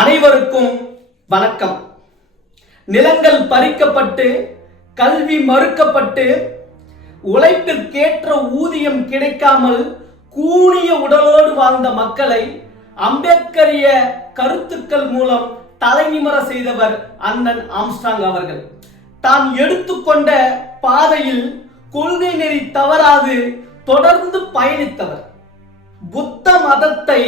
அனைவருக்கும் வணக்கம். நிலங்கள் பறிக்கப்பட்டு, கல்வி மறுக்கப்பட்டு, உழைப்பிற்கேற்ற ஊதியம் கிடைக்காமல் கூனிய உடலோடு வாழ்ந்த மக்களை அம்பேத்கரிய கருத்துக்கள் மூலம் தலைநிமர செய்தவர் அண்ணன் ஆம்ஸ்ட்ராங் அவர்கள். தான் எடுத்துக்கொண்ட பாதையில் கொள்கை நெறி தவறாது தொடர்ந்து பயணித்தவர். புத்த மதத்தை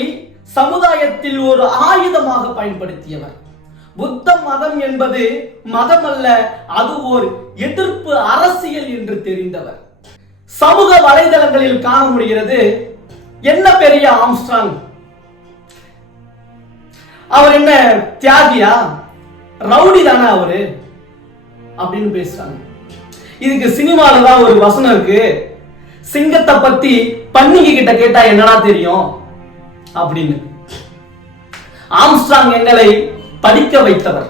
சமுதாயத்தில் ஒரு ஆயுதமாக பயன்படுத்தியவர். புத்த மதம் என்பது மதம் அல்ல, அது ஒரு எதிர்ப்பு அரசியல் என்று தெரிந்தவர். சமூக வலைதளங்களில் காண முடிகிறது, என்ன பெரிய ஆம்ஸ்ட்ராங், அவர் என்ன தியாகியா, ரவுடி தானே அவரு அப்படின்னு பேசுறாங்க. இதுக்கு சினிமால தான் ஒரு வசனம் இருக்கு, சிங்கத்தை பத்தி பன்னிகை கிட்ட கேட்டா என்னடா தெரியும் அப்படின்னு. ஆம்ஸ்ட்ராங் எங்களை படிக்க வைத்தவர்,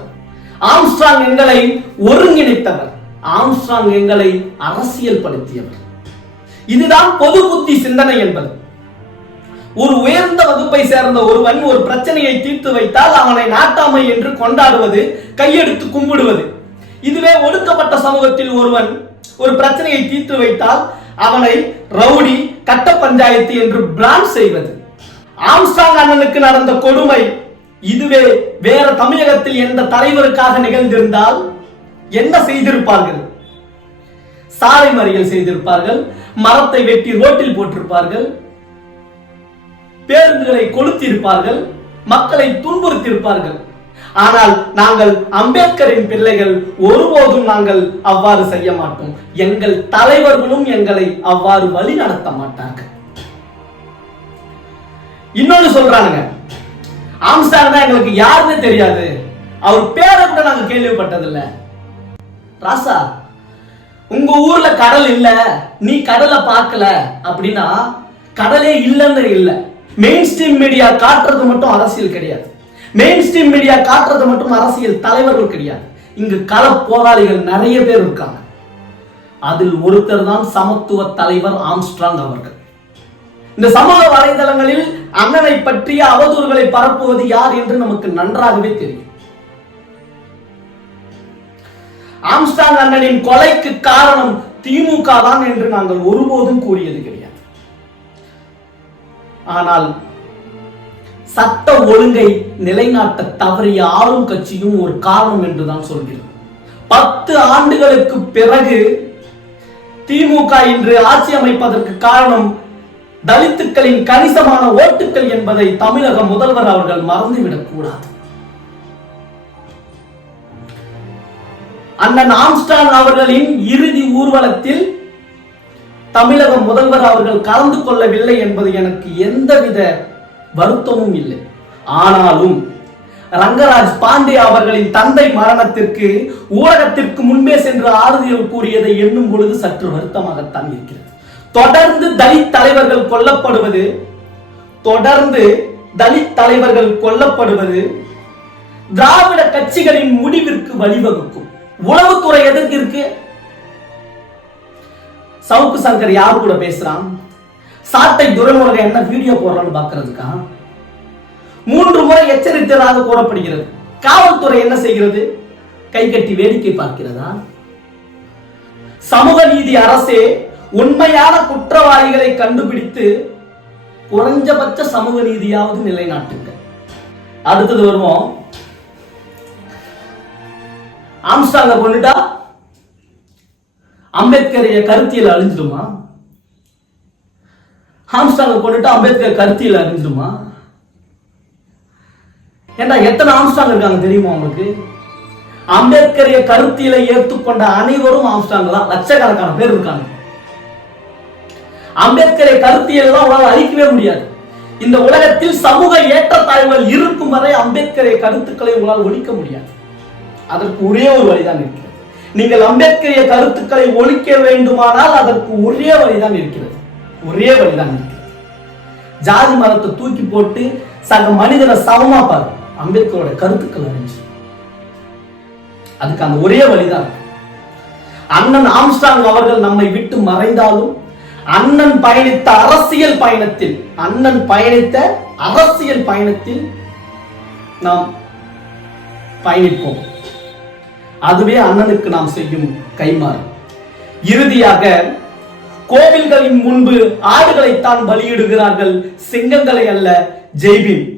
ஆம்ஸ்ட்ராங் எங்களை ஒருங்கிணைத்தவர், ஆம்ஸ்ட்ராங் எங்களை அரசியல் படுத்தியவர். இதுதான் பொது புத்தி சிந்தனை என்பது. ஒரு உயர்ந்த வகுப்பை சேர்ந்த ஒருவன் ஒரு பிரச்சனையை தீர்த்து வைத்தால் அவனை நாட்டாமை என்று கொண்டாடுவது, கையெடுத்து கும்பிடுவது. இதுவே ஒடுக்கப்பட்ட சமூகத்தில் ஒருவன் ஒரு பிரச்சனையை தீர்த்து வைத்தால் அவனை ரவுடி, கட்ட பஞ்சாயத்து என்று பிராண்ட் செய்வது. ஆம்ஸ்ட்ராங் அண்ணனுக்கு நடந்த கொடுமை இதுவே வேற தமிழகத்தில் எந்த தலைவருக்காக நிகழ்ந்திருந்தால் என்ன செய்திருப்பார்கள்? சாலை மறியல் செய்திருப்பார்கள், மரத்தை வெட்டி ரோட்டில் போட்டிருப்பார்கள், பேருந்துகளை கொளுத்திருப்பார்கள், மக்களை துன்புறுத்தியிருப்பார்கள். ஆனால் நாங்கள் அம்பேத்கரின் பிள்ளைகள், ஒருபோதும் நாங்கள் அவ்வாறு செய்ய மாட்டோம். எங்கள் தலைவர்களும் எங்களை அவ்வாறு வழி நடத்த மாட்டார்கள். இன்னொன்னு சொல்றாங்க, ஆம்ஸ்ட்ராங் தான் எங்களுக்கு யாருன்னு தெரியாது, அவர் பேரை கூட நாங்க கேள்விப்பட்டதில்ல. ராசா, உங்க ஊர்ல கடல் இல்ல, நீ கடலை பார்க்கல அப்படின்னா கடலே இல்லைன்னு இல்ல. மெயின் ஸ்ட்ரீம் மீடியா காட்டுறது மட்டும் அரசியல் கிடையாது, மெயின் ஸ்ட்ரீம் மீடியா காட்டுறது மட்டும் அரசியல் தலைவர்கள் கிடையாது. இங்கு கள போராளிகள் நிறைய பேர் இருக்காங்க. அதில் ஒருத்தர் தான் சமத்துவ தலைவர் ஆம்ஸ்ட்ராங் அவர்கள். இந்த சமூக வலைதளங்களில் அண்ணனை பற்றிய அவதூறுகளை பரப்புவது யார் என்று நமக்கு நன்றாகவே தெரியும். ஆம்ஸ்ட்ராங் அண்ணனின் கொலைக்கு காரணம் திமுக தான் என்று நாங்கள் ஒருபோதும் கூறியது கிடையாது. ஆனால் சட்ட ஒழுங்கை நிலைநாட்ட தவறிய ஆளும் கட்சியும் ஒரு காரணம் என்றுதான் சொல்கிறது. 10 ஆண்டுகளுக்கு பிறகு திமுக இன்று ஆட்சி அமைப்பதற்கு காரணம் தலித்துக்களின் கணிசமான ஓட்டுக்கள் என்பதை தமிழக முதல்வர் அவர்கள் மறந்துவிடக் கூடாது. அண்ணன் ஆம்ஸ்ட்ராங் அவர்களின் இறுதி ஊர்வலத்தில் தமிழக முதல்வர் அவர்கள் கலந்து கொள்ளவில்லை என்பது எனக்கு எந்தவித வருத்தமும் இல்லை. ஆனாலும் ரங்கராஜ் பாண்டே அவர்களின் தந்தை மரணத்திற்கு ஊடகத்திற்கு முன்பே சென்று ஆறுதல் கூறியதை எண்ணும் பொழுது சற்று வருத்தமாகத்தான் இருக்கிறது. தொடர்ந்து தலித் தலைவர்கள் கொல்லப்படுவது திராவிட கட்சிகளின் முடிவிற்கு வழிவகுக்கும். உளவுத்துறை எதற்கு இருக்கு? சவுக்கு சங்கர் யார் கூட பேசுறான்? சாட்டை துரைமுருகன் என்ன வீடியோ போடுறான்னு பாக்குறதுக்கா? 3 முறை எச்சரித்ததாக கூறப்படுகிறது. காவல்துறை என்ன செய்கிறது? கை கட்டி வேடிக்கை பார்க்கிறதா? சமூக நீதி அரசே உண்மையான குற்றவாளிகளை கண்டுபிடித்து குறைஞ்சபட்ச சமூக நீதியாவது நிலைநாட்டுங்க. அடுத்தது வருவோம், ஆம்ஸ்ட்ராங்க கொண்டுட்டா அம்பேத்கரிய கருத்தியல் அழிஞ்சிடுமா? ஆம்ஸ்ட்ராங்க கொண்டுட்டா அம்பேத்கர் கருத்தியல் அழிஞ்சிடுமா? ஏண்டா, எத்தனை ஆம்ஸ்ட்ராங் இருக்காங்க தெரியுமா உங்களுக்கு? அம்பேத்கரிய கருத்தியலை ஏற்றுக்கொண்ட அனைவரும் ஆம்ஸ்ட்ராங் தான். லட்சக்கணக்கான பேர் இருக்காங்க. அம்பேத்கரை கருத்தியல் தான் உங்களால் அழிக்கவே முடியாது. இந்த உலகத்தில் சமூக ஏற்றத்தாழ்வுகள் இருக்கும் வரை அம்பேத்கரை கருத்துக்களை உங்களால் ஒழிக்க முடியாது. அதற்கு ஒரே ஒரு வழிதான் இருக்கிறது. நீங்கள் அம்பேத்கரிய கருத்துக்களை ஒழிக்க வேண்டுமானால் அதற்கு ஒரே வழிதான் இருக்கிறது. ஜாதி மதத்தை தூக்கி போட்டு சக மனிதனை சமமா பாரு, அம்பேத்கரோட கருத்துக்கள் அறிஞ்சு. அதுக்கு அந்த ஒரே வழிதான். அண்ணன் ஆம்ஸ்ட்ராங் அவர்கள் நம்மை விட்டு மறைந்தாலும் அண்ணன் பயணித்த அரசியல் பயணத்தில் நாம் பயணிப்போம். அதுவே அண்ணனுக்கு நாம் செய்யும் கைமாறு. இறுதியாக, கோவில்களின் முன்பு ஆடுகளைத்தான் பலியிடுகிறார்கள், சிங்கங்களை அல்ல. ஜெய்பீம்.